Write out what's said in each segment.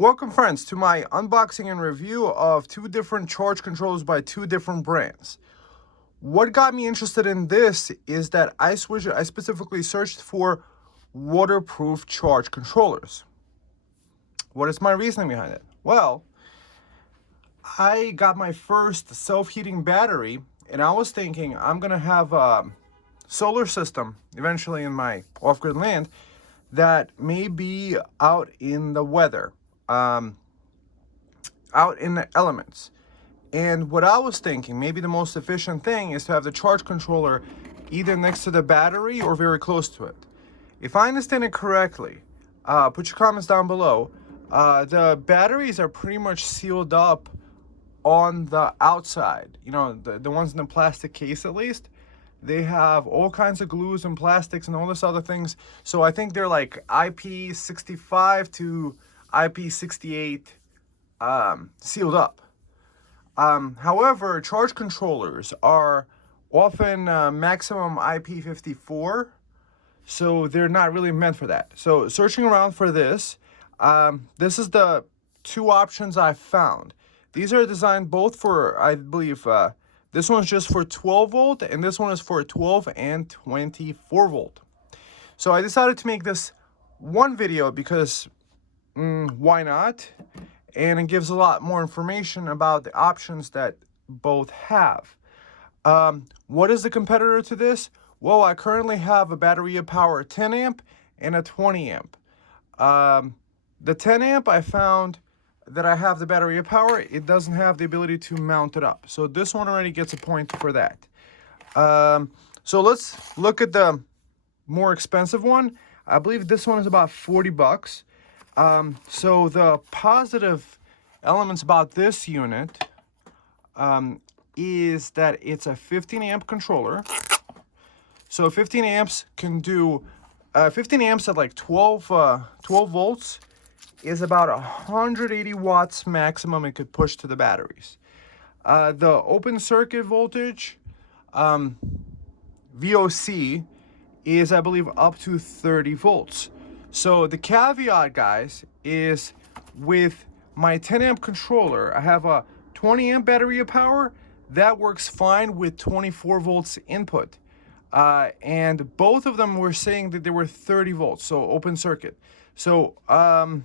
Welcome friends to my unboxing and review of two different charge controllers by two different brands. What got me interested in this is that I specifically searched for waterproof charge controllers. What is my reasoning behind it? Well, I got my first self-heating battery and I was thinking I'm gonna have a solar system eventually in my off-grid land that may be out in the weather. Out in the elements. And what I was thinking, maybe the most efficient thing is to have the charge controller either next to the battery or very close to it. If I understand it correctly, put your comments down below. The batteries are pretty much sealed up on the outside. You know, the ones in the plastic case at least. They have all kinds of glues and plastics and all this other things. So I think they're like IP65 to IP68 sealed up. However, charge controllers are often maximum IP54, so they're not really meant for that. So searching around for this, this is the two options I found. These are designed both for, I believe, this one's just for 12 volt and this one is for 12 and 24 volt. So I decided to make this one video because why not? And it gives a lot more information about the options that both have. What is the competitor to this? Well, I currently have a Bateria Power 10 amp and a 20 amp. The 10 amp, I found that I have the Bateria Power, it doesn't have the ability to mount it up. So this one already gets a point for that. So let's look at the more expensive one. I believe this one is about 40 bucks. So the positive elements about this unit is that it's a 15 amp controller. So 15 amps can do, 15 amps at like 12 volts is about 180 watts maximum it could push to the batteries. The open circuit voltage, VOC, is I believe up to 30 volts. So the caveat, guys, is with my 10 amp controller, I have a 20 amp battery power that works fine with 24 volts input. And both of them were saying that they were 30 volts, so open circuit. So, long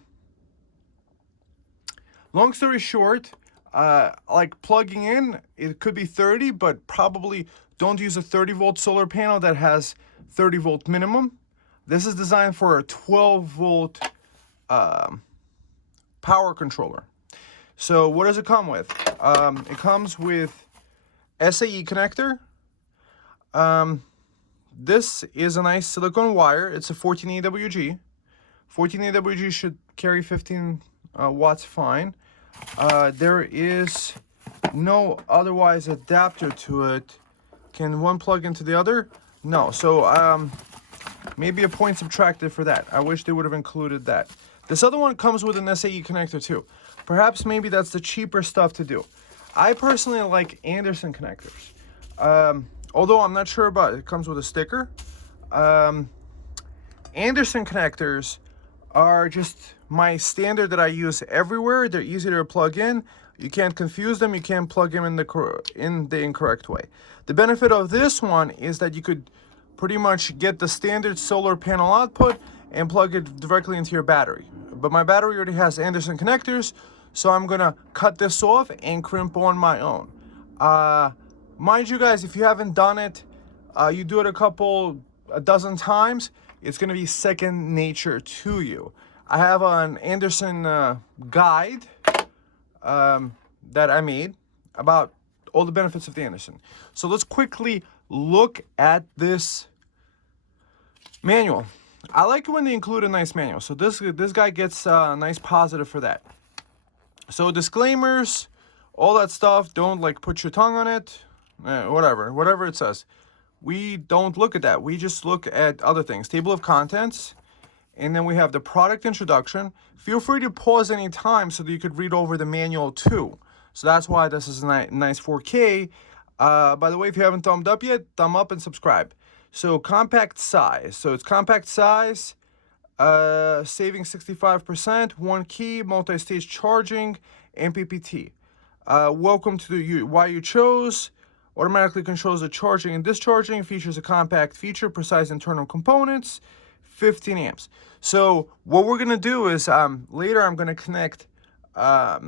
story short, like plugging in, it could be 30, but probably don't use a 30 volt solar panel that has 30 volt minimum. This is designed for a 12 volt power controller. So what does it come with? It comes with SAE connector. This is a nice silicone wire. It's a 14 AWG. 14 AWG should carry 15 watts fine. There is no otherwise adapter to it. Can one plug into the other? No. So maybe a point subtracted for that. I wish they would have included that. This other one comes with an SAE connector too. Perhaps maybe that's the cheaper stuff to do. I personally like Anderson connectors. Although I'm not sure about it. It comes with a sticker. Anderson connectors are just my standard that I use everywhere. They're easy to plug in. You can't confuse them. You can't plug them in the incorrect way. The benefit of this one is that you could pretty much get the standard solar panel output and plug it directly into your battery. But my battery already has Anderson connectors, so I'm gonna cut this off and crimp on my own. Mind you guys, if you haven't done it, you do it a dozen times, it's gonna be second nature to you. I have an Anderson guide that I made about all the benefits of the Anderson. So let's quickly look at this manual. I like it when they include a nice manual. So this guy gets a nice positive for that. So disclaimers, all that stuff, don't like put your tongue on it, whatever it says. We don't look at that. We just look at other things. Table of contents, and then we have the product introduction. Feel free to pause any time so that you could read over the manual too. So that's why this is a nice 4K. By the way, if you haven't thumbed up yet, thumb up and subscribe. So compact size. So it's compact size. saving 65%, one key, multi-stage charging, MPPT. Welcome to why you chose. Automatically controls the charging and discharging, features a compact feature, precise internal components, 15 amps. So what we're gonna do is later I'm gonna connect. I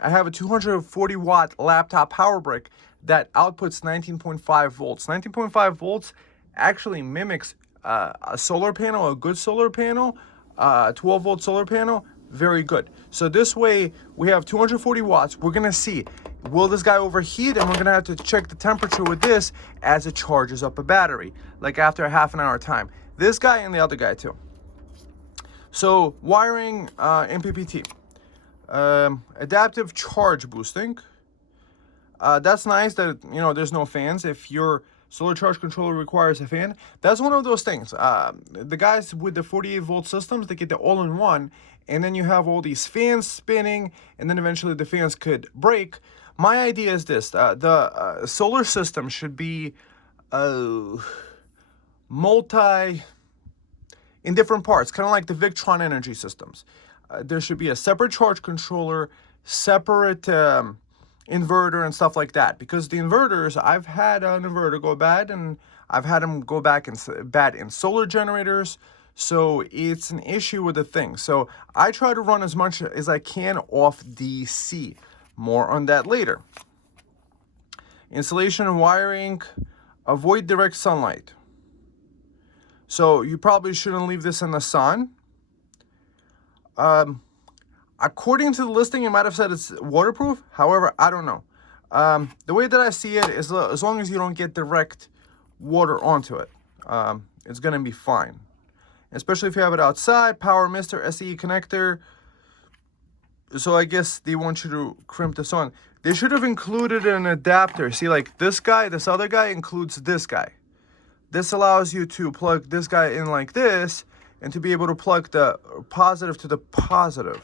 have a 240 watt laptop power brick that outputs 19.5 volts. 19.5 volts actually mimics a solar panel, a good solar panel, 12 volt solar panel, very good. So this way we have 240 watts. We're gonna see, will this guy overheat? And we're gonna have to check the temperature with this as it charges up a battery, like after a half an hour time. This guy and the other guy too. So wiring, MPPT. Adaptive charge boosting. That's nice that, you know, there's no fans. If your solar charge controller requires a fan, that's one of those things. The guys with the 48 volt systems, they get the all-in-one, and then you have all these fans spinning, and then eventually the fans could break. My idea is this: the solar system should be multi in different parts, kind of like the Victron energy systems. There should be a separate charge controller, separate inverter and stuff like that. Because the inverters, I've had an inverter go bad, and I've had them go back and bad in solar generators. So it's an issue with the thing. So I try to run as much as I can off DC. More on that later. Installation and wiring, avoid direct sunlight. So you probably shouldn't leave this in the sun. According to the listing, it might have said it's waterproof. However, I don't know. The way that I see it is as long as you don't get direct water onto it, it's going to be fine. Especially if you have it outside. PowMr SE connector. So I guess they want you to crimp this on. They should have included an adapter. See, like this guy, this other guy includes this guy. This allows you to plug this guy in like this, and to be able to plug the positive to the positive.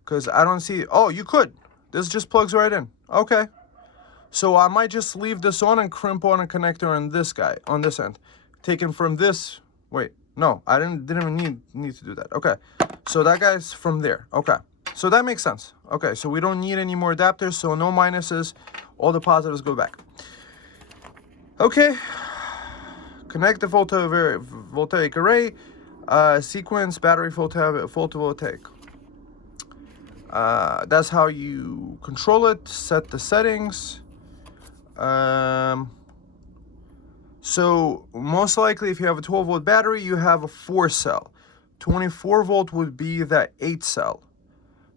Because I don't see, oh, you could. This just plugs right in. Okay. So I might just leave this on and crimp on a connector on this guy, on this end. Taken from this, wait, no, I didn't even need to do that. Okay, so that guy's from there. Okay, so that makes sense. Okay, so we don't need any more adapters, so no minuses. All the positives go back. Okay. Connect the photovoltaic array, sequence battery photovoltaic. That's how you control it, set the settings. So most likely if you have a 12 volt battery, you have a 4 cell. 24 volt would be the 8 cell.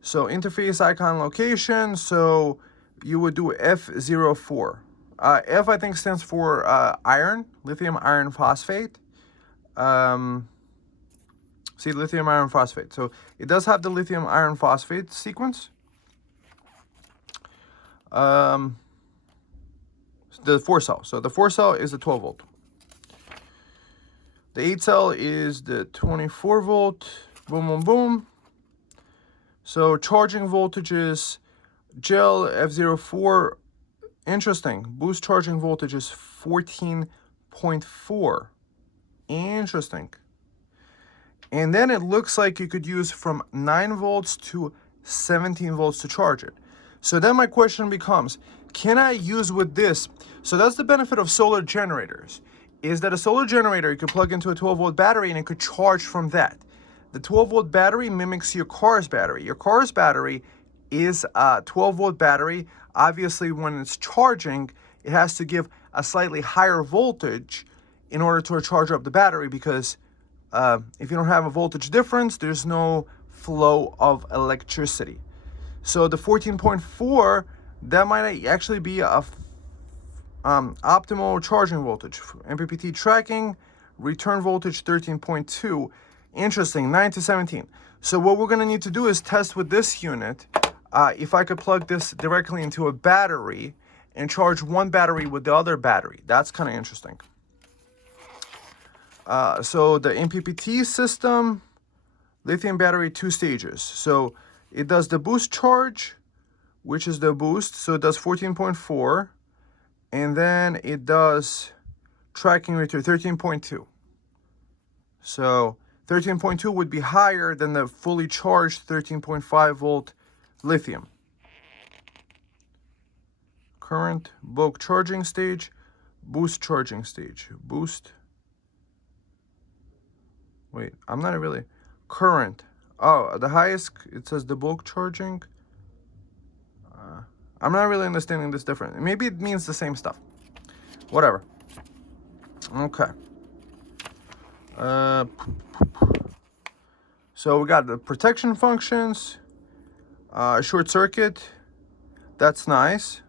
So interface icon location, so you would do F04. F I think stands for iron, lithium iron phosphate. See, lithium iron phosphate. So it does have the lithium iron phosphate sequence. The 4 cell. So the 4 cell is the 12 volt. The 8 cell is the 24 volt. Boom, boom, boom. So charging voltages, gel F04. Interesting. Boost charging voltage is 14.4. Interesting. And then it looks like you could use from 9 volts to 17 volts to charge it. So then my question becomes, can I use with this? So that's the benefit of solar generators, is that a solar generator, you could plug into a 12 volt battery and it could charge from that. The 12 volt battery mimics your car's battery. Your car's battery is a 12 volt battery. Obviously, when it's charging, it has to give a slightly higher voltage in order to charge up the battery, because if you don't have a voltage difference, there's no flow of electricity. So the 14.4, that might actually be a optimal charging voltage. MPPT tracking, return voltage 13.2. Interesting, 9 to 17. So what we're gonna need to do is test with this unit, if I could plug this directly into a battery and charge one battery with the other battery. That's kind of interesting. So the MPPT system, lithium battery, 2 stages. So it does the boost charge, which is the boost. So it does 14.4. And then it does tracking return 13.2. So 13.2 would be higher than the fully charged 13.5 volt lithium. Current, bulk charging stage, boost charging stage. Boost. Wait, I'm not really. Current. Oh, the highest, it says the bulk charging. I'm not really understanding this different. Maybe it means the same stuff. Whatever. Okay. So we got the protection functions, short circuit. That's nice.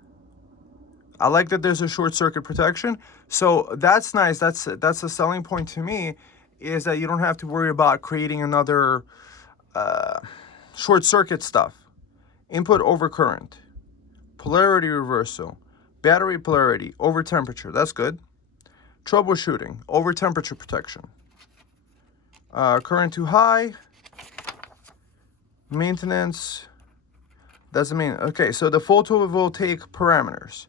I like that there's a short circuit protection. So that's nice. That's a selling point to me, is that you don't have to worry about creating another short circuit stuff. Input over current, polarity reversal, battery polarity over temperature. That's good. Troubleshooting over temperature protection. Current too high. Maintenance. That's the main. Okay, so the photovoltaic parameters.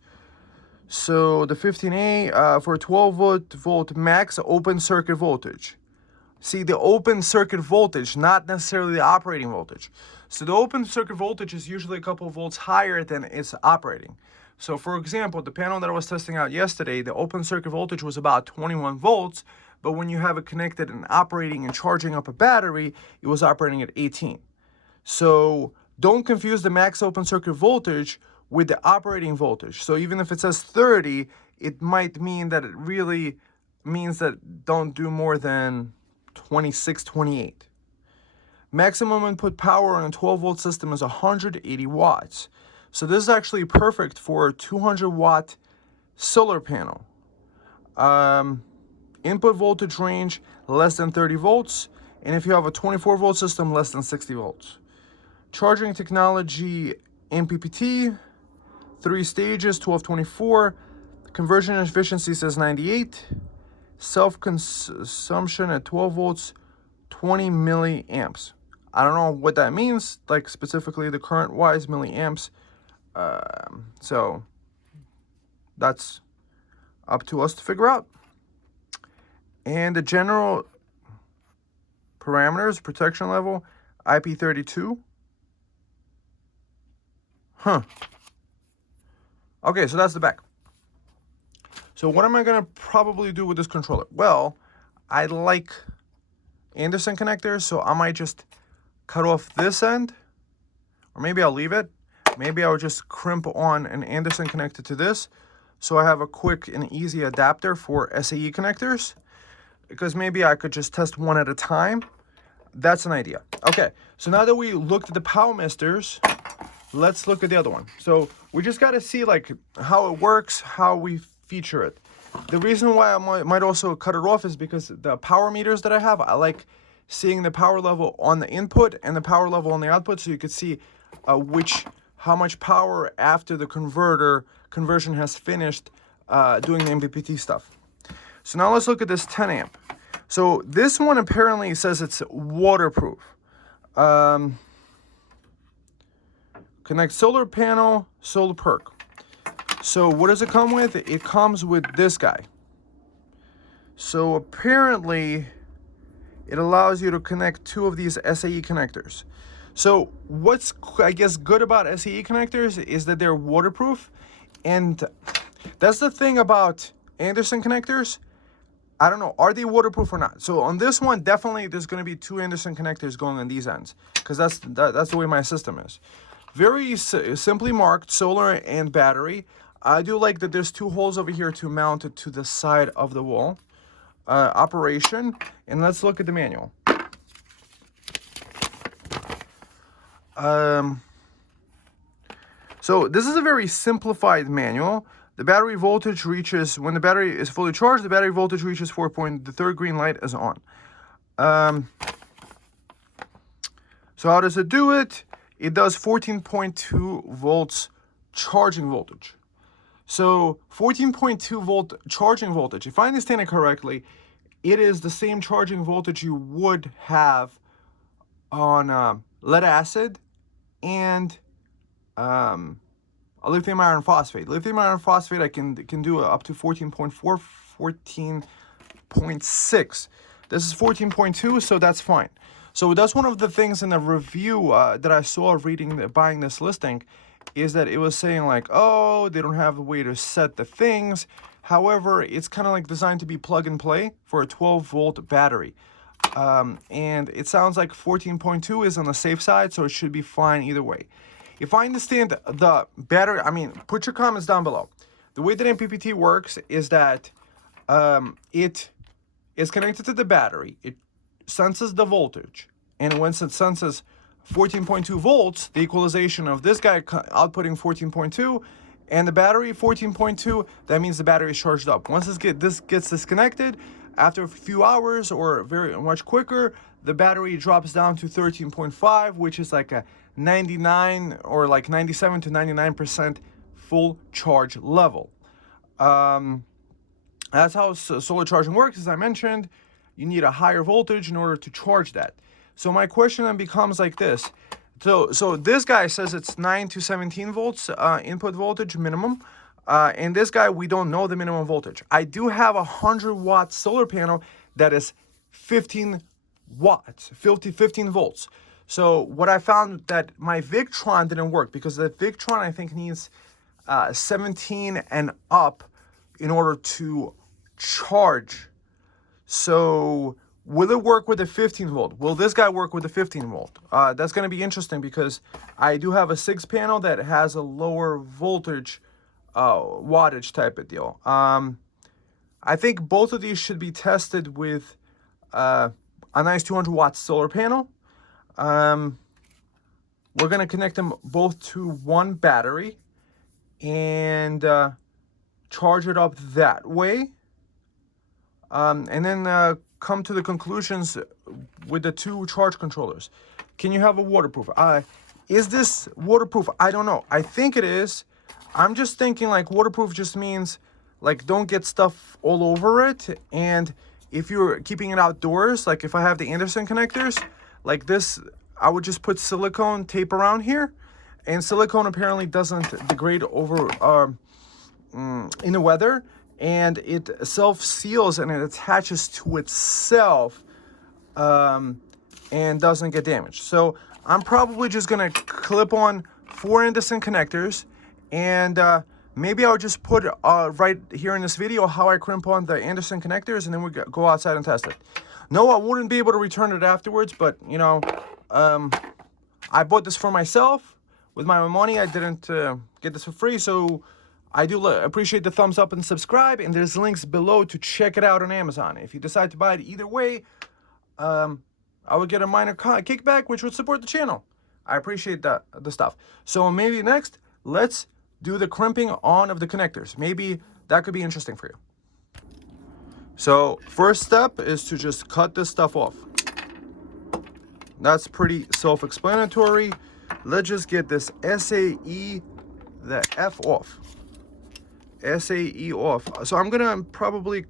So the 15A for 12 volt max open circuit voltage. See, the open circuit voltage, not necessarily the operating voltage. So the open circuit voltage is usually a couple of volts higher than its operating. So for example, the panel that I was testing out yesterday, the open circuit voltage was about 21 volts, but when you have it connected and operating and charging up a battery, it was operating at 18. So don't confuse the max open circuit voltage with the operating voltage. So even if it says 30, it might mean that it really means that don't do more than 26, 28. Maximum input power on a 12 volt system is 180 watts. So this is actually perfect for a 200 watt solar panel. Input voltage range less than 30 volts. And if you have a 24 volt system, less than 60 volts. Charging technology, MPPT, 3 stages, 1224. Conversion efficiency says 98. Self-consumption at 12 volts, 20 milliamps. I don't know what that means, like specifically the current-wise milliamps. So that's up to us to figure out. And the general parameters, protection level, IP32. Okay, so that's the back. So what am I going to probably do with this controller? Well, I like Anderson connectors, so I might just cut off this end, or maybe I'll leave it. Maybe I'll just crimp on an Anderson connector to this, so I have a quick and easy adapter for SAE connectors, because maybe I could just test one at a time. That's an idea. Okay, so now that we looked at the PowMsters, let's look at the other one. So we just got to see like how it works, how we feature it. The reason why I might also cut it off is because the power meters that I have, I like seeing the power level on the input and the power level on the output, so you could see how much power after the conversion has finished doing the MPPT stuff. So now let's look at this 10 amp. So this one apparently says it's waterproof. Connect solar panel, Solperk. So what does it come with? It comes with this guy. So apparently it allows you to connect 2 of these SAE connectors. So what's, I guess, good about SAE connectors is that they're waterproof. And that's the thing about Anderson connectors. I don't know, are they waterproof or not? So on this one, definitely there's going to be 2 Anderson connectors going on these ends, because that's the way my system is. Very simply marked, solar and battery. I do like that there's 2 holes over here to mount it to the side of the wall. Operation, and let's look at the manual. So this is a very simplified manual. The battery voltage reaches, when the battery is fully charged, the battery voltage reaches 4 point, the third green light is on. So how does it do it? It does 14.2 volts charging voltage. So 14.2 volt charging voltage, if I understand it correctly, it is the same charging voltage you would have on lead acid and a lithium iron phosphate. Lithium iron phosphate I can do up to 14.4, 14.6. This is 14.2, so that's fine. So that's one of the things in the review that I saw buying this listing, is that it was saying like, oh, they don't have a way to set the things. However, it's kind of like designed to be plug and play for a 12-volt battery. And it sounds like 14.2 is on the safe side, so it should be fine either way. If I understand the battery, I mean, put your comments down below. The way that MPPT works is that it is connected to the battery. It senses the voltage, and once it senses 14.2 volts, the equalization of this guy outputting 14.2 and the battery 14.2, that means the battery is charged up. Once this gets disconnected, after a few hours or very much quicker, the battery drops down to 13.5, which is like a 99 or like 97 to 99% full charge level. That's how solar charging works. As I mentioned, you need a higher voltage in order to charge that. So my question then becomes like this. So this guy says it's 9 to 17 volts input voltage minimum. And this guy, we don't know the minimum voltage. I do have a 100-watt solar panel that is 15 watts, 15 volts. So what I found that my Victron didn't work, because the Victron I think needs 17 and up in order to charge. So will it work with a 15 volt? Will this guy work with a 15 volt? That's going to be interesting, because I do have a 6 panel that has a lower voltage wattage type of deal. I think both of these should be tested with a nice 200-watt solar panel. We're going to connect them both to one battery and charge it up that way. And then come to the conclusions with the two charge controllers. Can you have a waterproof? Is this waterproof? I don't know. I think it is. I'm just thinking like waterproof just means like don't get stuff all over it. And if you're keeping it outdoors, like if I have the Anderson connectors like this, I would just put silicone tape around here. And silicone apparently doesn't degrade over in the weather, and it self-seals and it attaches to itself and doesn't get damaged. So I'm probably just gonna clip on 4 Anderson connectors, and maybe I'll just put right here in this video how I crimp on the Anderson connectors, and then we go outside and test it. No, I wouldn't be able to return it afterwards, but you know, I bought this for myself with my own money. I didn't get this for free, so I do appreciate the thumbs up and subscribe, and there's links below to check it out on Amazon. If you decide to buy it either way, I would get a minor kickback, which would support the channel. I appreciate the stuff. So maybe next, let's do the crimping on of the connectors. Maybe that could be interesting for you. So first step is to just cut this stuff off. That's pretty self-explanatory. Let's just get this SAE, the F off. SAE off. So I'm gonna probably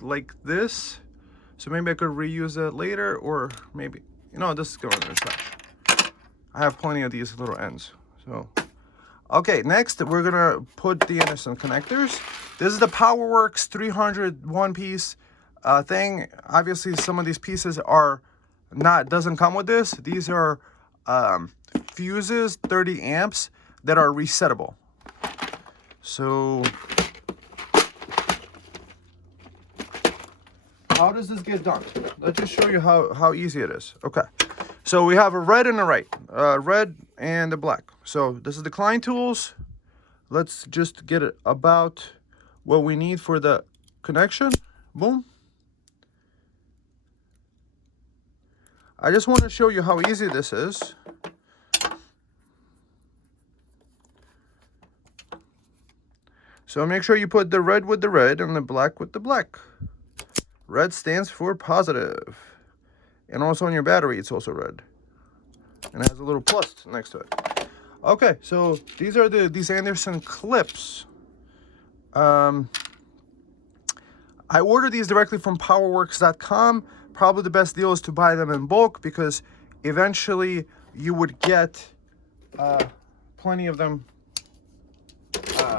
like this. So maybe I could reuse that later, or maybe, you know, this is going in the trash. I have plenty of these little ends. So, okay, next we're gonna put the Anderson connectors. This is the PowerWorks 300 one-piece thing. Obviously, some of these pieces are doesn't come with this. These are fuses, 30 amps that are resettable. So how does this get done? Let's just show you how easy it is. Okay, so we have a red and a red and a black. So this is the Klein tools. Let's just get it about what we need for the connection. Boom. I just want to show you how easy this is. So make sure you put the red with the red and the black with the black. Red stands for positive. And also on your battery, it's also red. And it has a little plus next to it. Okay, so these are these Anderson clips. I ordered these directly from PowerWorks.com. Probably the best deal is to buy them in bulk, because eventually you would get plenty of them.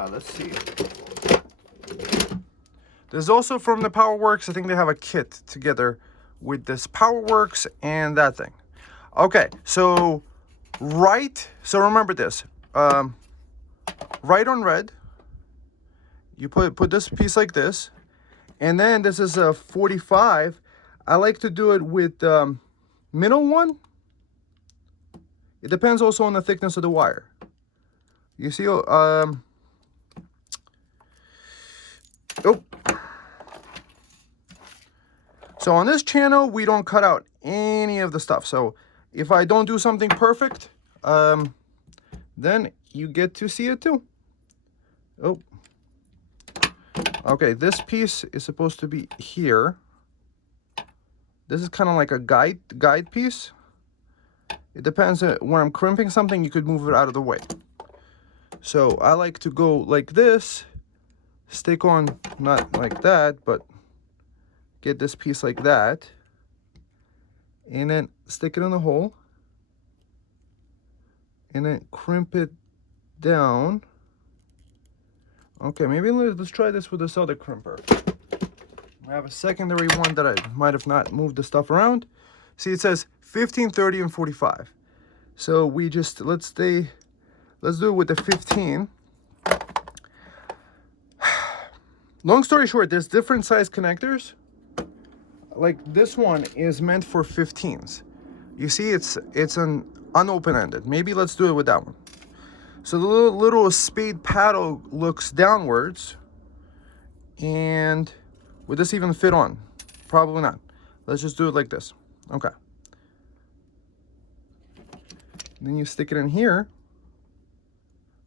Let's see. There's also from the PowerWorks, I think they have a kit together with this PowerWorks and that thing. Okay, so remember this, right on red, you put this piece like this, and then this is a 45. I like to do it with middle one. It depends also on the thickness of the wire. You see, oh. So on this channel, we don't cut out any of the stuff. So if I don't do something perfect, then you get to see it too. Oh. Okay, this piece is supposed to be here. This is kind of like a guide piece. It depends when I'm crimping something, you could move it out of the way. So I like to go like this, stick on, not like that, but get this piece like that, and then stick it in the hole, and then crimp it down. Okay, maybe let's try this with this other crimper. I have a secondary one that I might have not moved the stuff around. See, it says 15, 30, and 45. So we just, let's do it with the 15. Long story short, there's different size connectors. Like this one is meant for 15s. You see, it's an unopen-ended. Maybe let's do it with that one. So the little spade paddle looks downwards, and would this even fit on? Probably not. Let's just do it like this. Okay. Then you stick it in here.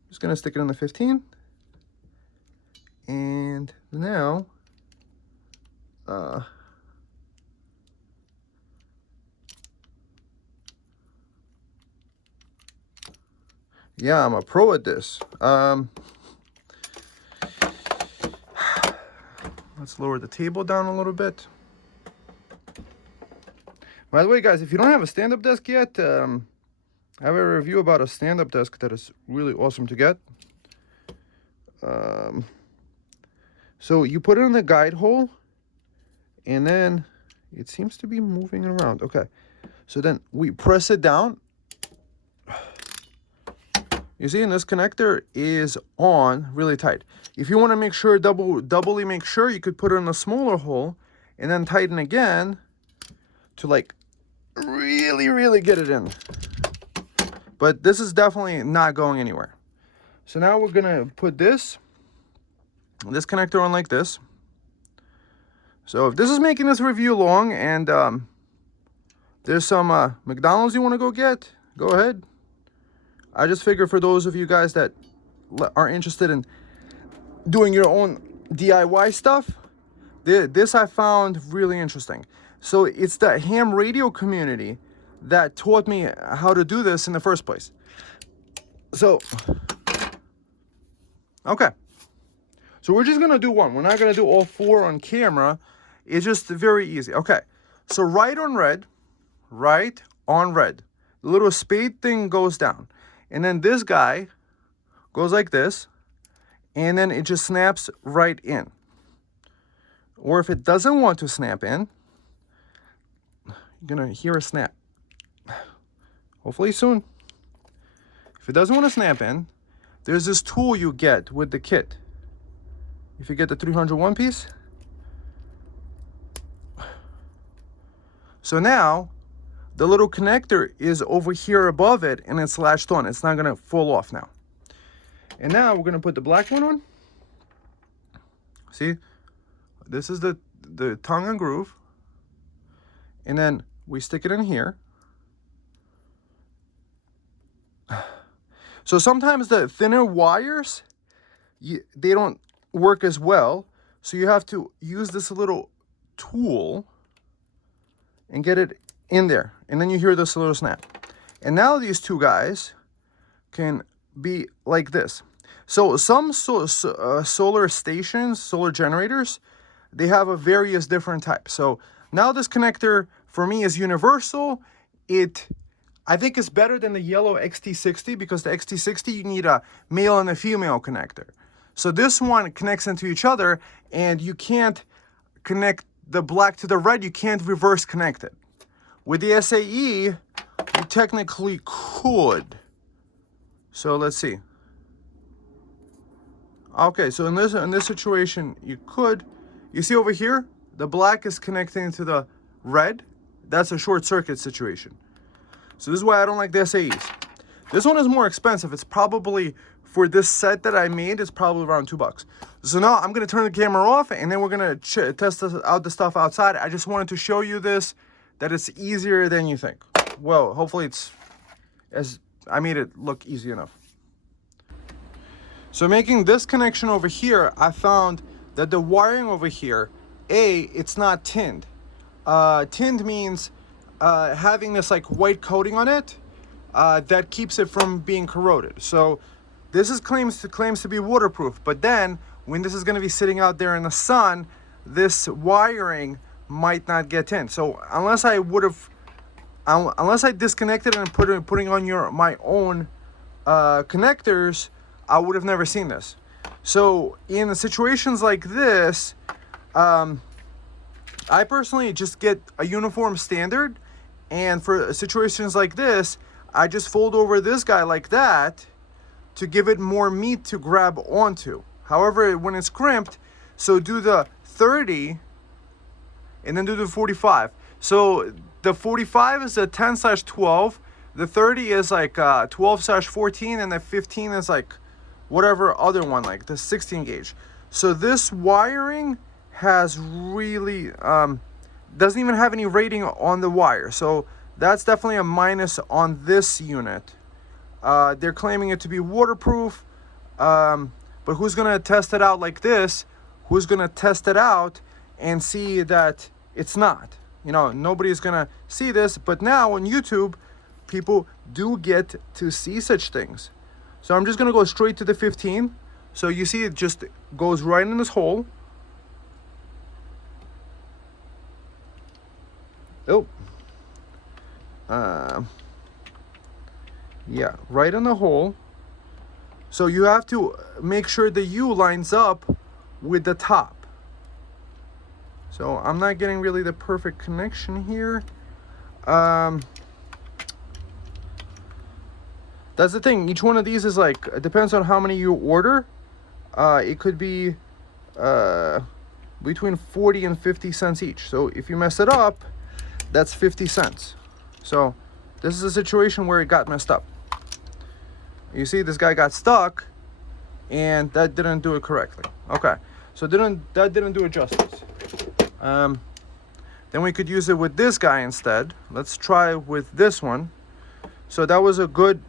Just gonna stick it in the 15. And now, yeah, I'm a pro at this. Let's lower the table down a little bit. By the way, guys, if you don't have a stand-up desk yet, I have a review about a stand-up desk that is really awesome to get. So you put it in the guide hole, and then it seems to be moving around. Okay, so then we press it down. You see, and this connector is on really tight. If you want to make sure, doubly make sure, you could put it in a smaller hole and then tighten again to like really get it in. But this is definitely not going anywhere. So now we're gonna put this connector on like this. So if this is making this review long and there's some McDonald's you want to go get, go ahead. I just figure for those of you guys that are interested in doing your own DIY stuff, this I found really interesting. So it's the ham radio community that taught me how to do this in the first place. So, okay. So we're just gonna do one. We're not gonna do all four on camera. It's just very easy. Okay, so right on red. The little spade thing goes down. And then this guy goes like this, and then it just snaps right in. Or if it doesn't want to snap in, you're gonna hear a snap. Hopefully soon. If it doesn't want to snap in, there's this tool you get with the kit. If you get the 301 piece. So now, the little connector is over here above it, and it's latched on. It's not gonna fall off now. And now we're gonna put the black one on. See, this is the tongue and groove. And then we stick it in here. So sometimes the thinner wires, they don't work as well. So you have to use this little tool and get it in there. And then you hear this little snap. And now these two guys can be like this. So some solar stations, solar generators, they have a various different types. So now this connector for me is universal. I think it's better than the yellow XT60 because the XT60 you need a male and a female connector. So this one connects into each other, and you can't connect the black to the red, you can't reverse connect it. With the SAE, you technically could. So let's see. Okay, so in this situation, you could. You see over here, the black is connecting to the red. That's a short circuit situation. So this is why I don't like the SAEs. This one is more expensive. It's probably, for this set that I made, it's probably around $2. So now I'm gonna turn the camera off, and then we're gonna test out the stuff outside. I just wanted to show you this, that it's easier than you think. Well, hopefully I made it look easy enough. So making this connection over here, I found that the wiring over here, it's not tinned. Tinned means having this like white coating on it that keeps it from being corroded. So this is claims to be waterproof, but then when this is going to be sitting out there in the sun, this wiring might not get tinned. So unless I disconnected it and putting on my own connectors, I would have never seen this. So in situations like this, I personally just get a uniform standard, and for situations like this, I just fold over this guy like that to give it more meat to grab onto. However, when it's crimped, so do the 30 and then do the 45. So the 45 is a 10/12, the 30 is like 12/14, and the 15 is like whatever other one, like the 16 gauge. So this wiring has really doesn't even have any rating on the wire, so that's definitely a minus on this unit. They're claiming it to be waterproof, but who's gonna test it out like this? Who's gonna test it out and see that it's not? You know, nobody's gonna see this, but now on YouTube, people do get to see such things. So I'm just gonna go straight to the 15. So you see it just goes right in this hole. Oh. Yeah, right in the hole. So you have to make sure the U lines up with the top. So I'm not getting really the perfect connection here. That's the thing. Each one of these is like, it depends on how many you order. It could be between 40 and 50 cents each. So if you mess it up, that's 50 cents. So this is a situation where it got messed up. You see, this guy got stuck, and that didn't do it correctly. Okay, so that didn't do it justice. Then we could use it with this guy instead. Let's try with this one. So that was a good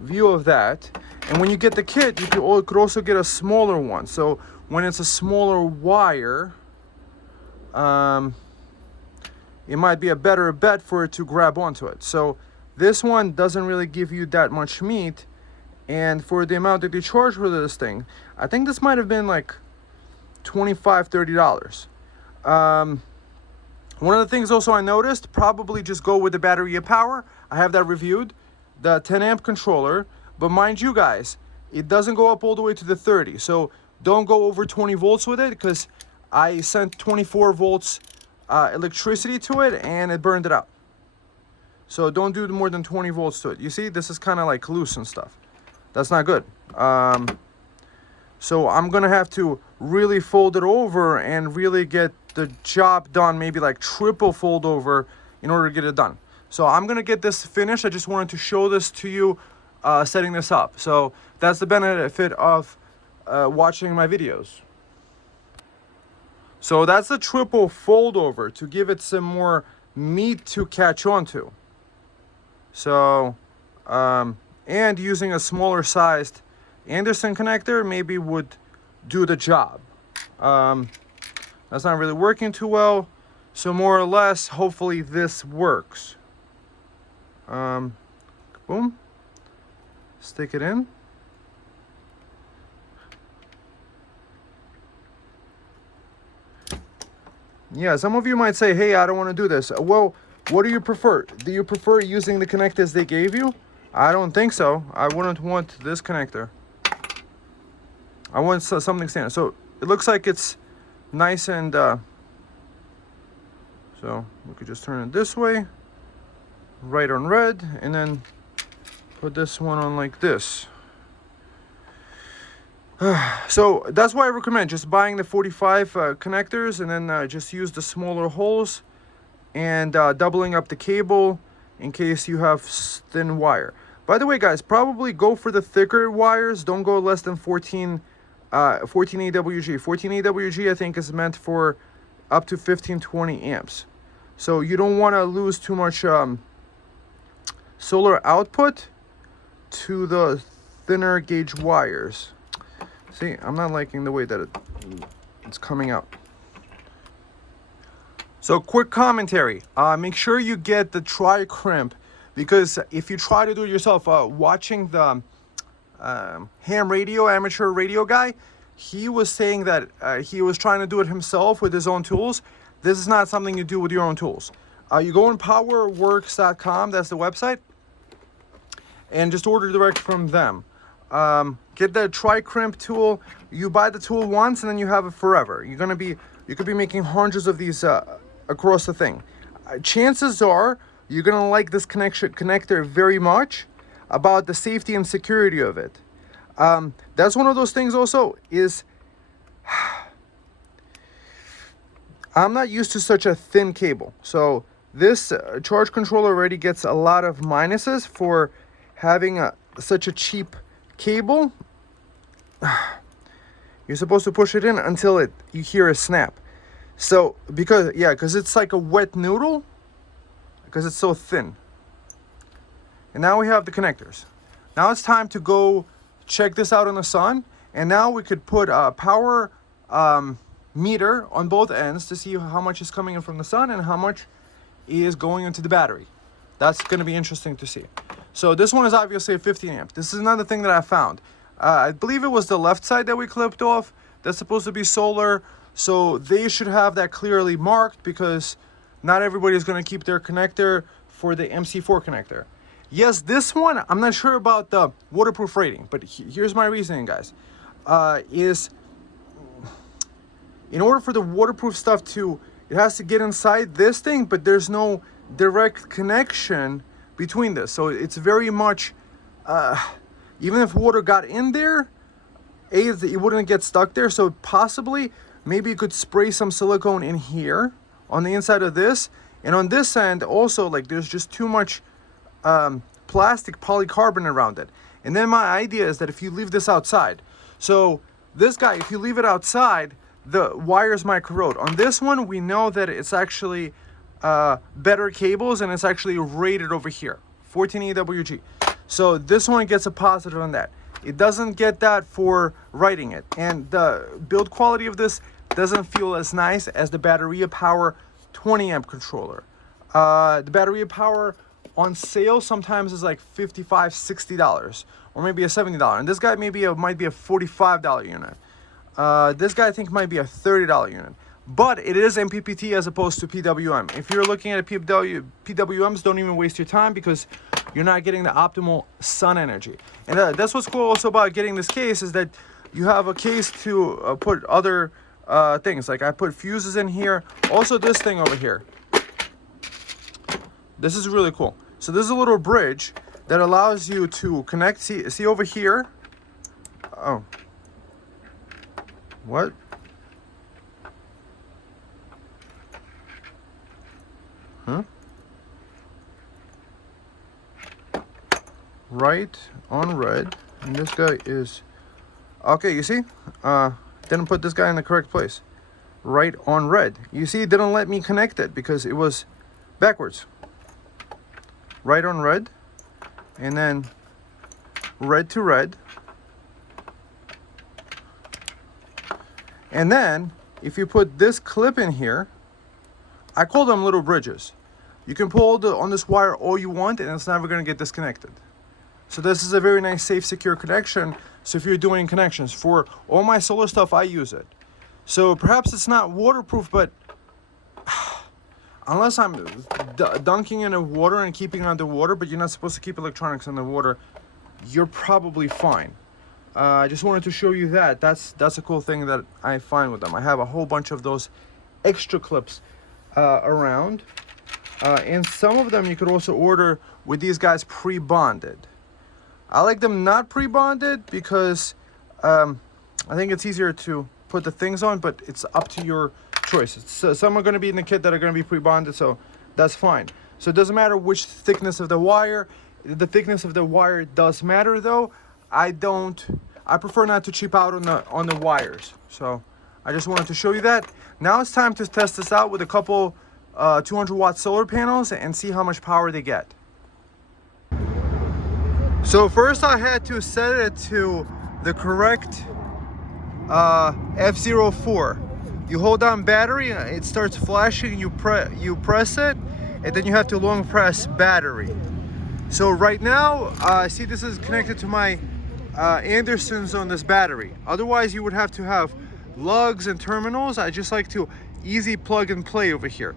view of that. And when you get the kit, you could also get a smaller one. So when it's a smaller wire, it might be a better bet for it to grab onto it. So this one doesn't really give you that much meat, and for the amount that they charge for this thing, I think this might have been like $25-30. One of the things also I noticed, probably just go with the Bateria Power. I have that reviewed, the 10 amp controller, but mind you guys, it doesn't go up all the way to the 30, so don't go over 20 volts with it, because I sent 24 volts electricity to it and it burned it out. So don't do more than 20 volts to it. You see, this is kind of like loose and stuff. That's not good. So I'm gonna have to really fold it over and really get the job done, maybe like triple fold over in order to get it done. So I'm gonna get this finished. I just wanted to show this to you, setting this up. So that's the benefit of watching my videos. So that's the triple fold over to give it some more meat to catch onto. So, and using a smaller sized Anderson connector maybe would do the job. That's not really working too well. So more or less, hopefully this works. Boom. Stick it in. Yeah, some of you might say, hey, I don't want to do this. Well, what do you prefer? Do you prefer using the connectors they gave you? I don't think so. I wouldn't want this connector. I want something standard. So it looks like it's nice and so we could just turn it this way, right on red, and then put this one on like this. So that's why I recommend just buying the 45 connectors, and then just use the smaller holes, and doubling up the cable in case you have thin wire. By the way, guys, probably go for the thicker wires. Don't go less than 14 AWG. 14 AWG I think is meant for up to 15-20 amps. So you don't want to lose too much solar output to the thinner gauge wires. See, I'm not liking the way that it's coming out. So quick commentary. Make sure you get the tri-crimp, because if you try to do it yourself, watching the ham radio, amateur radio guy, he was saying that he was trying to do it himself with his own tools. This is not something you do with your own tools. You go on powerworks.com, that's the website, and just order direct from them. Get the tri-crimp tool. You buy the tool once and then you have it forever. You could be making hundreds of these across the thing. Chances are you're gonna like this connector very much, about the safety and security of it. That's one of those things also is I'm not used to such a thin cable. So this charge controller already gets a lot of minuses for having such a cheap cable. You're supposed to push it in until you hear a snap. So because it's like a wet noodle, because it's so thin. And now we have the connectors. Now it's time to go check this out in the sun, and now we could put a power meter on both ends to see how much is coming in from the sun and how much is going into the battery. That's going to be interesting to see. So this one is obviously a 15 amp. This is another thing that I found. I believe it was the left side that we clipped off. That's supposed to be solar. So they should have that clearly marked, because not everybody is going to keep their connector for the MC4 connector. Yes, this one, I'm not sure about the waterproof rating, but here's my reasoning, guys. Is in order for the waterproof stuff it has to get inside this thing, but there's no direct connection between this. So it's very much, even if water got in there, it wouldn't get stuck there. So possibly, maybe you could spray some silicone in here on the inside of this. And on this end also, like, there's just too much plastic polycarbonate around it. And then my idea is that if you leave this outside, so this guy, if you leave it outside, the wires might corrode. On this one, we know that it's actually better cables, and it's actually rated over here, 14 AWG. So this one gets a positive on that. It doesn't get that for writing it. And the build quality of this doesn't feel as nice as the Bateria Power 20 amp controller. The Bateria Power on sale sometimes is like $55, $60, or maybe a $70. And this guy might be a $45 unit. This guy I think might be a $30 unit. But it is MPPT as opposed to PWM. If you're looking at PWMs, don't even waste your time, because you're not getting the optimal sun energy. And that's what's cool also about getting this case, is that you have a case to put other things. Like I put fuses in here. Also this thing over here. This is really cool. So this is a little bridge that allows you to connect. See over here? Oh. What? Huh? Right on red. And this guy is... Okay, you see? Didn't put this guy in the correct place. Right on red. You see, it didn't let me connect it because it was backwards. Right on red. And then red to red. And then, if you put this clip in here, I call them little bridges. You can pull on this wire all you want, and it's never going to get disconnected. So this is a very nice, safe, secure connection. So if you're doing connections for all my solar stuff, I use it. So perhaps it's not waterproof, but unless I'm dunking in the water and keeping it underwater, but you're not supposed to keep electronics in the water, you're probably fine. I just wanted to show you that. That's a cool thing that I find with them. I have a whole bunch of those extra clips around, and some of them you could also order with these guys pre-bonded. I like them not pre-bonded because I think it's easier to put the things on, but it's up to your choice. So some are going to be in the kit that are going to be pre-bonded, so that's fine. So it doesn't matter which thickness of the wire. The thickness of the wire does matter though. I prefer not to cheap out on the wires. So I just wanted to show you that. Now it's time to test this out with a couple 200 watt solar panels and see how much power they get. So first I had to set it to the correct F04. You hold down battery, it starts flashing, you press it, and then you have to long press battery. So right now, see, this is connected to my Andersons on this battery. Otherwise you would have to have lugs and terminals. I just like to easy plug and play over here.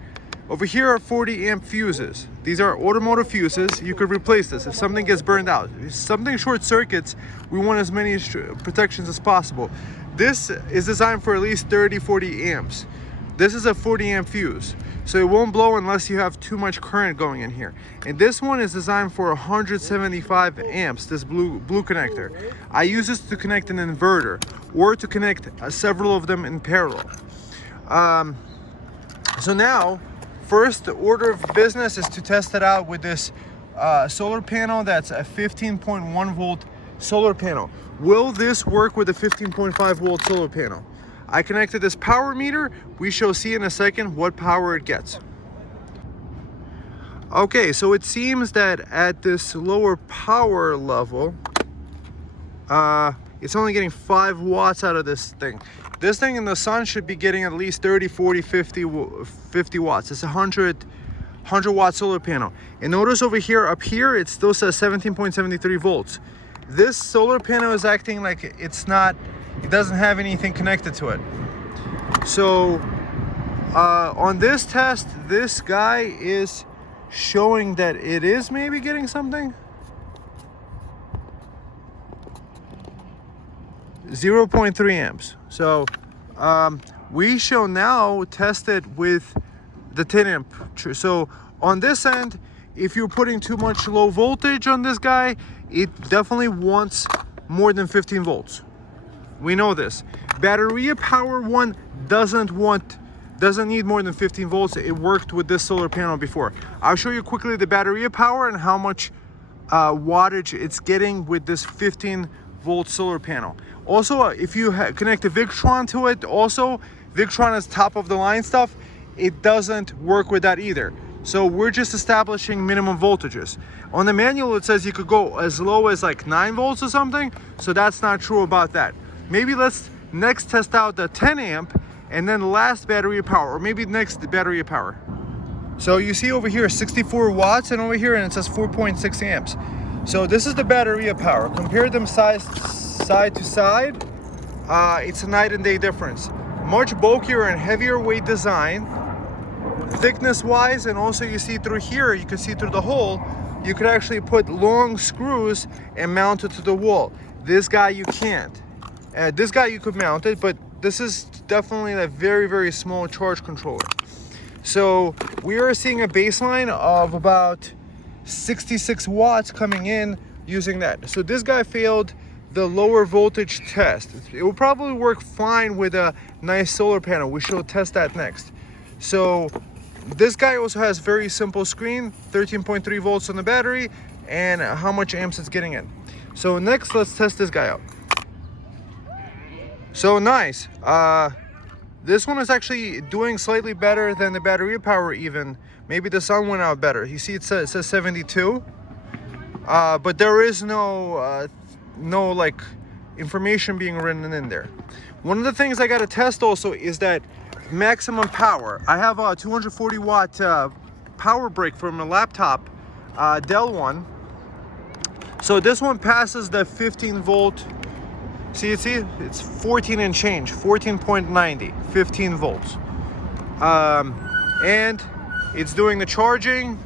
Over here are 40 amp fuses. These are automotive fuses. You could replace this if something gets burned out. If something short circuits, we want as many protections as possible. This is designed for at least 30-40 amps. This is a 40 amp fuse, so it won't blow unless you have too much current going in here. And this one is designed for 175 amps, this blue connector. I use this to connect an inverter or to connect several of them in parallel. So now, first the order of business is to test it out with this solar panel that's a 15.1 volt solar panel. Will this work with a 15.5 volt solar panel? I connected this power meter. We shall see in a second what power it gets. Okay, so it seems that at this lower power level, it's only getting 5 watts out of this thing. This thing in the sun should be getting at least 30, 40, 50 watts. It's a 100 watt solar panel. And notice over here, up here, it still says 17.73 volts. This solar panel is acting like it doesn't have anything connected to it. So on this test, this guy is showing that it is maybe getting something. 0.3 amps. So we shall now test it with the 10 amp. So on this end, if you're putting too much low voltage on this guy, it definitely wants more than 15 volts. We know this. Bateria Power I doesn't need more than 15 volts. It worked with this solar panel before. I'll show you quickly the Bateria Power and how much wattage it's getting with this 15 volt solar panel. Also, if you connect a Victron to it, also Victron is top of the line stuff, it doesn't work with that either. So we're just establishing minimum voltages. On the manual it says you could go as low as like 9 volts or something, so that's not true about that. Maybe let's next test out the 10 amp and then the last Bateria Power, or maybe next the Bateria Power. So you see over here 64 watts and over here and it says 4.6 amps. So this is the Bateria Power. Compare them side to side. It's a night and day difference. Much bulkier and heavier weight design, thickness wise, and also you see through here, you can see through the hole, you could actually put long screws and mount it to the wall. This guy you can't. This guy you could mount it, but this is definitely a very, very small charge controller. So we are seeing a baseline of about 66 watts coming in using that. So this guy failed the lower voltage test. It will probably work fine with a nice solar panel. We shall test that next. So this guy also has very simple screen, 13.3 volts on the battery, and how much amps it's getting in. So next, let's test this guy out. So nice. This one is actually doing slightly better than the Bateria Power even. Maybe the sun went out better. You see it says 72. But there is no like information being written in there. One of the things I got to test also is that maximum power. I have a 240 watt power brick from a laptop, Dell one. So this one passes the 15 volt. See, it's 14 and change, 14.90, 15 volts. And it's doing the charging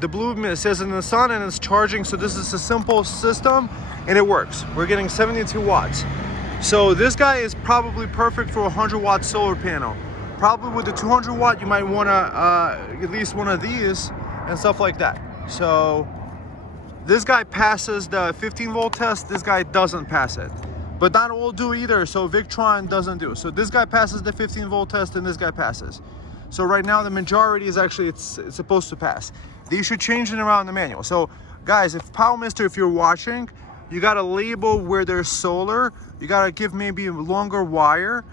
the blue says in the sun and it's charging. So this is a simple system and it works. We're getting 72 watts. So this guy is probably perfect for a 100-watt solar panel. Probably with the 200 watt, you might want to at least one of these and stuff like that. So this guy passes the 15 volt test. This guy doesn't pass it, but not all do either. So Victron doesn't do. So this guy passes the 15 volt test and this guy passes. So right now the majority is actually it's supposed to pass. They should change it around the manual. So guys, if PowMr, if you're watching, you got to label where there's solar. You got to give maybe a longer wire.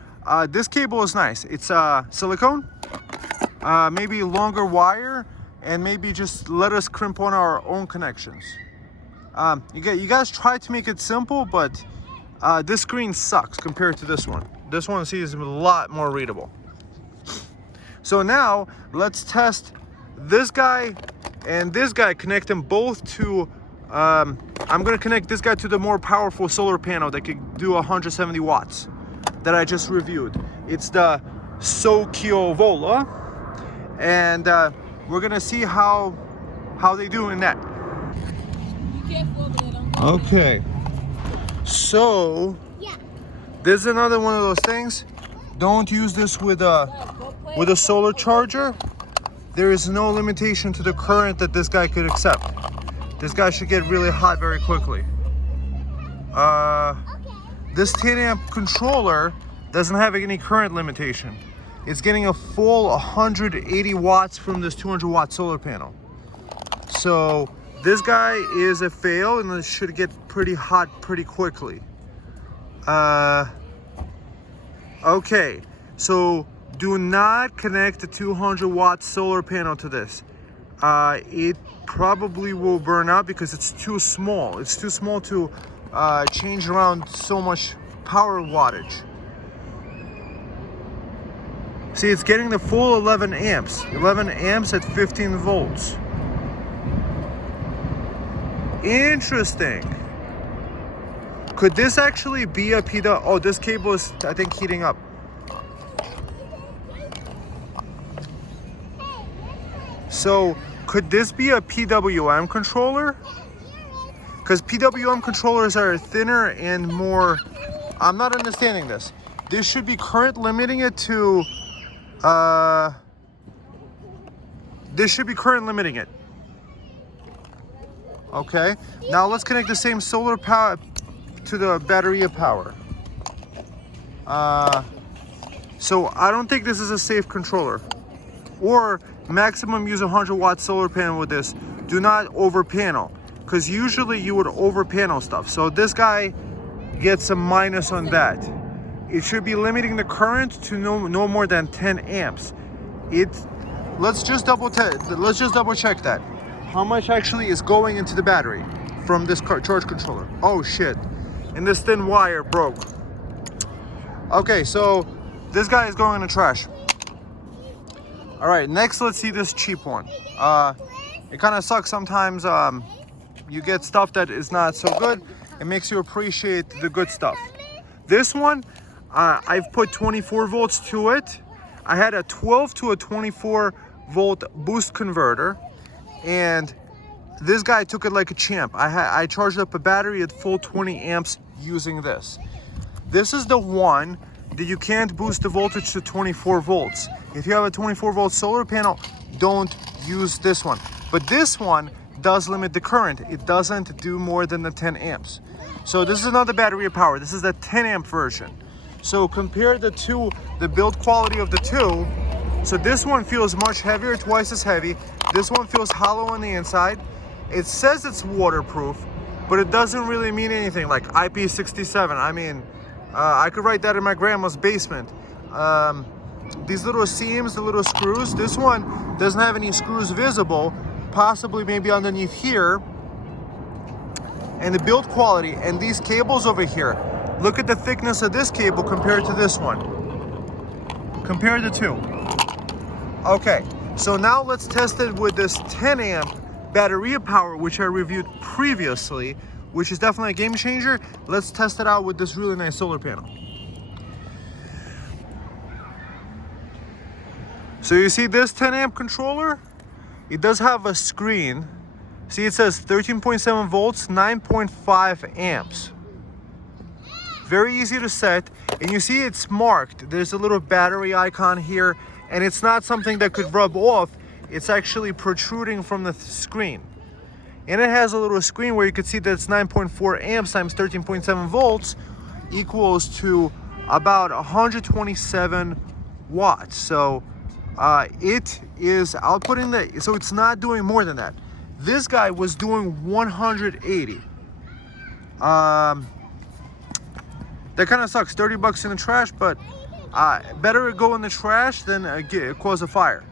This cable is nice. It's silicone, maybe longer wire, and maybe just let us crimp on our own connections. You guys try to make it simple, but this screen sucks compared to this one. This one seems a lot more readable. So now let's test this guy and this guy, connect them both to, I'm gonna connect this guy to the more powerful solar panel that could do 170 watts that I just reviewed. It's the Vola, and we're gonna see how they do in that. Okay, so this is another one of those things. Don't use this with a solar charger. There is no limitation to the current that this guy could accept. This guy should get really hot very quickly. This 10 amp controller doesn't have any current limitation. It's getting a full 180 watts from this 200 watt solar panel. So this guy is a fail and it should get pretty hot pretty quickly. Okay, so do not connect the 200 watt solar panel to this. It probably will burn out because it's too small. It's too small to change around so much power wattage. See, it's getting the full 11 amps. 11 amps at 15 volts. Interesting. Could this actually be a PW? Oh, this cable is, I think, heating up. So, could this be a PWM controller? Because PWM controllers are thinner and more... I'm not understanding this. This should be current limiting it to... this should be current limiting it. Okay. Now let's connect the same solar power to the Bateria Power. So I don't think this is a safe controller. Or maximum use 100 watt solar panel with this. Do not over panel, because usually you would over panel stuff. So this guy gets a minus on that. It should be limiting the current to no more than 10 amps. Let's just double check that. How much actually is going into the battery from this charge controller? Oh shit. And this thin wire broke. Okay, so this guy is going in the trash. All right, next let's see this cheap one. It kind of sucks sometimes. You get stuff that is not so good. It makes you appreciate the good stuff. This one, I've put 24 volts to it. I had a 12 to a 24 volt boost converter, and this guy took it like a champ. I charged up a battery at full 20 amps using this. This is the one that you can't boost the voltage to 24 volts. If you have a 24 volt solar panel, don't use this one. But this one does limit the current. It doesn't do more than the 10 amps. So this is another Bateria Power. This is the 10 amp version. So compare the two, the build quality of the two. So this one feels much heavier, twice as heavy. This one feels hollow on the inside. It says it's waterproof, but it doesn't really mean anything, like IP67. I mean, I could write that in my grandma's basement. These little seams, the little screws, this one doesn't have any screws visible, possibly maybe underneath here. And the build quality, and these cables over here, look at the thickness of this cable compared to this one. Compare the two. Okay, so now let's test it with this 10 amp Bateria Power, which I reviewed previously, which is definitely a game changer. Let's test it out with this really nice solar panel. So you see this 10 amp controller? it does have a screen. See, it says 13.7 volts, 9.5 amps. Very easy to set, and you see it's marked. There's a little battery icon here, and it's not something that could rub off. It's actually protruding from the screen. And it has a little screen where you can see that it's 9.4 amps times 13.7 volts equals to about 127 watts. So it is outputting the, so it's not doing more than that. This guy was doing 180. That kind of sucks. 30 bucks in the trash, but better go in the trash than cause a fire.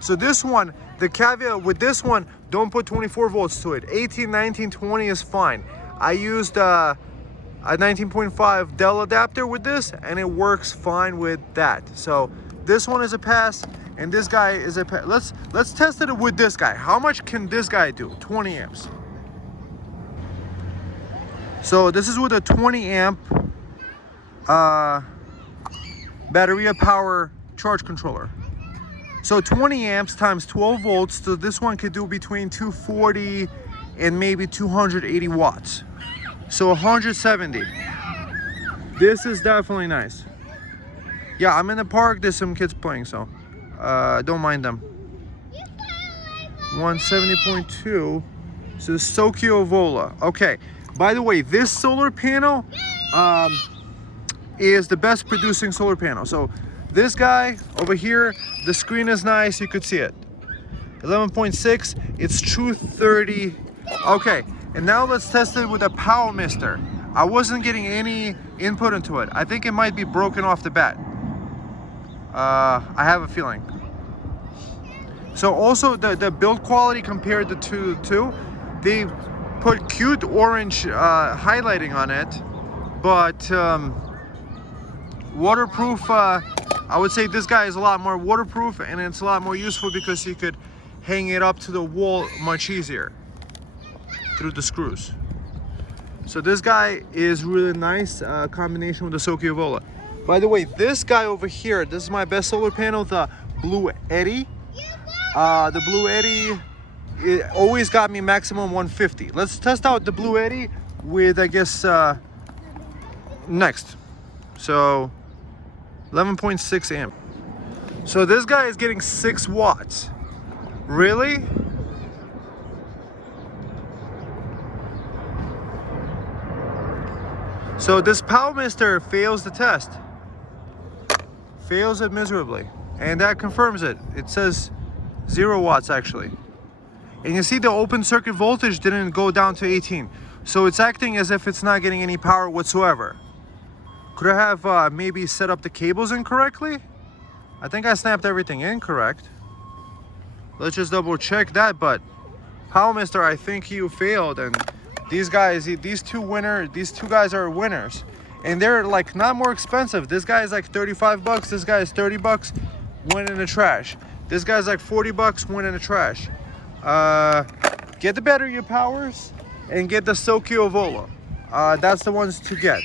So this one, the caveat with this one, don't put 24 volts to it. 18, 19, 20 is fine. I used a 19.5 Dell adapter with this, and it works fine with that. So this one is a pass, and this guy is a pass. Let's test it with this guy. How much can this guy do? 20 amps. So this is with a 20 amp Bateria Power charge controller. So 20 amps times 12 volts, so this one could do between 240 and maybe 280 watts. So 170. This is definitely nice. Yeah, I'm in the park, there's some kids playing, so don't mind them. 170.2. So Sokyo Vola. Okay, by the way, this solar panel is the best producing solar panel. So this guy over here, the screen is nice, you could see it. 11.6, it's 230. Okay, and now let's test it with a PowMr. I wasn't getting any input into it. I think it might be broken off the bat. I have a feeling. So also the build quality compared to two, they put cute orange highlighting on it, but waterproof, I would say this guy is a lot more waterproof, and it's a lot more useful because you could hang it up to the wall much easier through the screws. So this guy is really nice combination with the Sokyo Vola. By the way, this guy over here, this is my best solar panel, the Blue Eddy. The Blue Eddy, it always got me maximum 150. Let's test out the Blue Eddy with, I guess, next. So 11.6 amp. So this guy is getting 6 watts. Really? So this PowMr fails the test. Fails it miserably. And that confirms it. It says 0 watts actually. And you see the open circuit voltage didn't go down to 18. So it's acting as if it's not getting any power whatsoever. Could I have maybe set up the cables incorrectly? I think I snapped everything incorrect. Let's just double check that, but PowMr, I think you failed, and these guys, these two guys are winners. And they're like not more expensive. This guy is like 35 bucks, this guy is 30 bucks, went in the trash. This guy's like 40 bucks, went in the trash. Get the Bateria Powers and get the Sokyo Vola. That's the ones to get.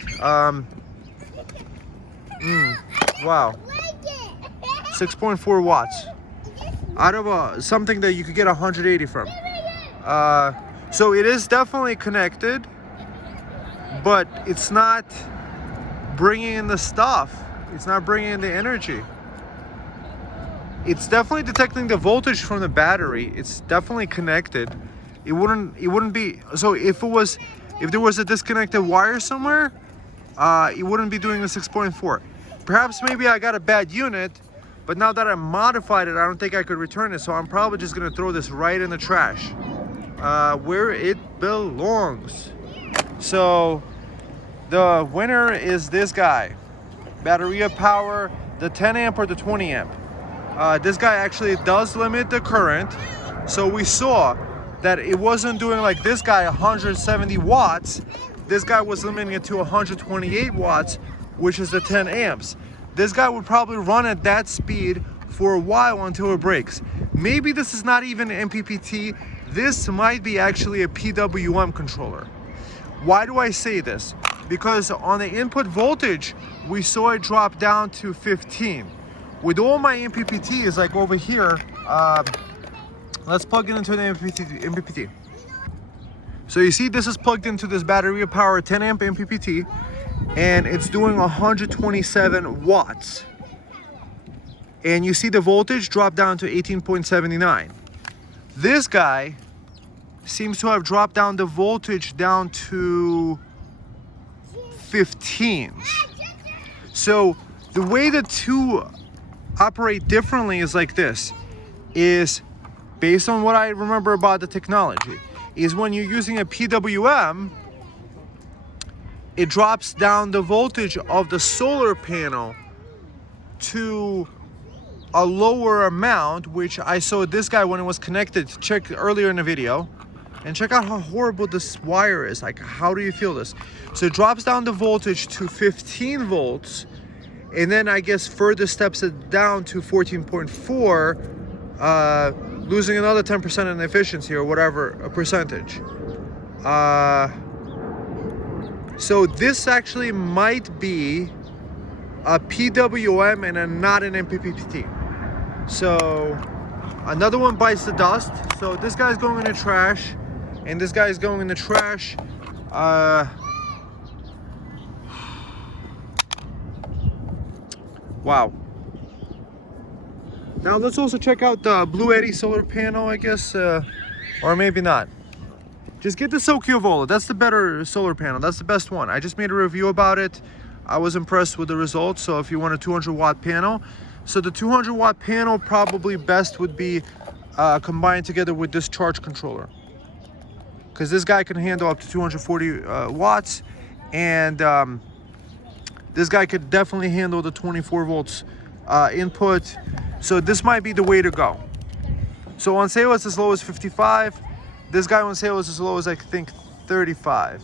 Wow, 6.4 watts out of something that you could get 180 from. So it is definitely connected, but it's not bringing in the stuff. It's not bringing in the energy. It's definitely detecting the voltage from the battery. It's definitely connected. It wouldn't be, so if there was a disconnected wire somewhere, it wouldn't be doing the 6.4. Perhaps maybe I got a bad unit, but now that I modified it, I don't think I could return it. So I'm probably just gonna throw this right in the trash, where it belongs. So the winner is this guy, Bateria Power, the 10 amp or the 20 amp. This guy actually does limit the current. So we saw that it wasn't doing like this guy 170 watts. This guy was limiting it to 128 watts, which is the 10 amps. This guy would probably run at that speed for a while until it breaks. Maybe this is not even an MPPT. This might be actually a PWM controller. Why do I say this? Because on the input voltage, we saw it drop down to 15. With all my MPPTs, like over here, Let's plug it into an MPPT. So you see this is plugged into this Bateria Power 10 amp MPPT, and it's doing 127 watts. And you see the voltage drop down to 18.79. This guy seems to have dropped down the voltage down to 15. So the way the two operate differently is like this, is based on what I remember about the technology, is when you're using a PWM, it drops down the voltage of the solar panel to a lower amount, which I saw this guy when it was connected. Check earlier in the video and check out how horrible this wire is. Like, how do you feel this? So it drops down the voltage to 15 volts, and then I guess further steps it down to 14.4, losing another 10% in efficiency or whatever, a percentage. So this actually might be a PWM and not an MPPT. So another one bites the dust. So this guy's going in the trash, and this guy's going in the trash. Wow. Now let's also check out the Blue Eddy solar panel, I guess, or maybe not. Just get the Sokyo Vola. That's the better solar panel. That's the best one. I just made a review about it. I was impressed with the results. So if you want a 200 watt panel, so the 200 watt panel probably best would be combined together with this charge controller, because this guy can handle up to 240 watts, and this guy could definitely handle the 24 volts input. So this might be the way to go. So on sale it's as low as 55. This guy on sale is as low as I think 35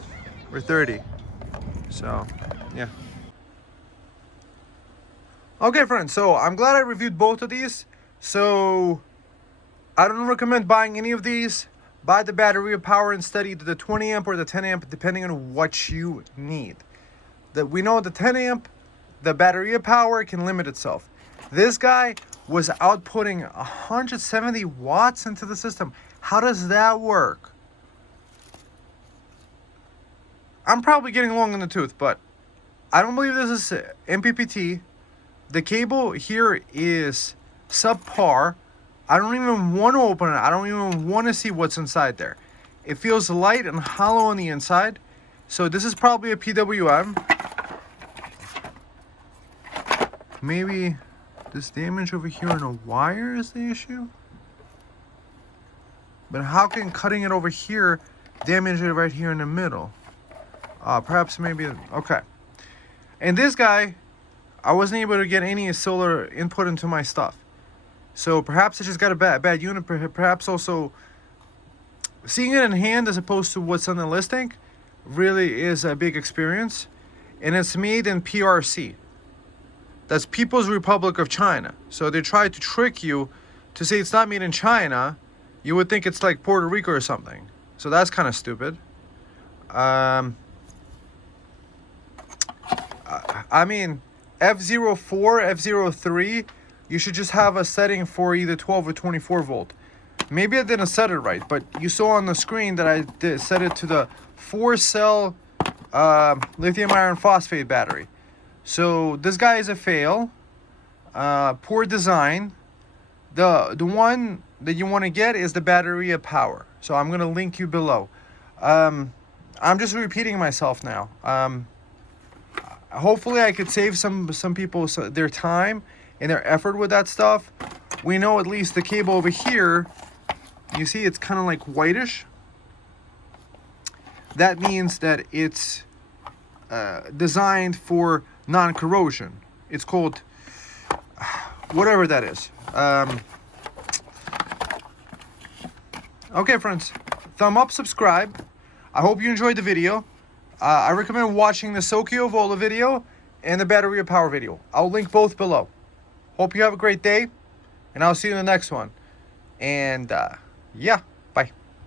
or 30. So yeah. Okay friends, so I'm glad I reviewed both of these. So I don't recommend buying any of these. Buy the Bateria Power instead, either the 20 amp or the 10 amp, depending on what you need. We know the 10 amp, the Bateria Power can limit itself. This guy was outputting 170 watts into the system. How does that work? I'm probably getting long in the tooth, but I don't believe this is MPPT. The cable here is subpar. I don't even want to open it. I don't even want to see what's inside there. It feels light and hollow on the inside. So this is probably a PWM. Maybe this damage over here on a wire is the issue. But how can cutting it over here damage it right here in the middle? Perhaps maybe, okay. And this guy, I wasn't able to get any solar input into my stuff. So perhaps I just got a bad unit. Perhaps also seeing it in hand as opposed to what's on the listing really is a big experience. And it's made in PRC. That's People's Republic of China. So they tried to trick you to say it's not made in China. You would think it's like Puerto Rico or something. So that's kind of stupid. I mean, F04, F03, you should just have a setting for either 12 or 24 volt. Maybe I didn't set it right, but you saw on the screen that I did set it to the 4-cell lithium iron phosphate battery. So this guy is a fail. Poor design. The one that you want to get is the Bateria Power. So I'm going to link you below. I'm just repeating myself now. Hopefully I could save some people their time and their effort with that stuff. We know at least the cable over here, you see it's kind of like whitish. That means that it's designed for non-corrosion. It's called whatever that is. Okay friends, thumb up, subscribe. I hope you enjoyed the video. I recommend watching the Sokyo Vola video and the Bateria Power video. I'll link both below. Hope you have a great day, and I'll see you in the next one. And yeah.